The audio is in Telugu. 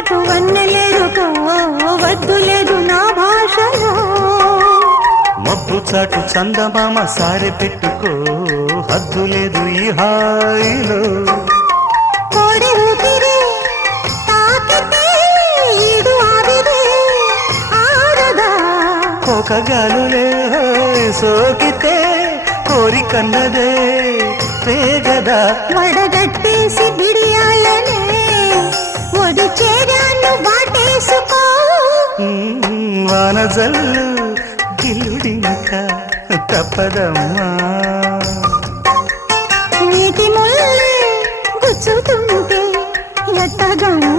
చాటు వన్నెలేరుకో వద్దు లేదు నా భాషలో మబ్బు చాటు చందమామ సారె పెట్టుకో హద్దు లేదు ఈ హాయిలో కోడి ఊపిరి తాకితే ఈడు ఆవిరి ఆరదా కోకగాలులే సోకితే కోరికన్నదే పేగదా వడగట్టేసి బిడియాలనే ఒడి చేరాను వాటేసుకో వానజల్లు గిల్లుడింక తప్పదమ్మా నీతి ముల్లే గుచ్చుతుంటే ఎట్టగమ్మా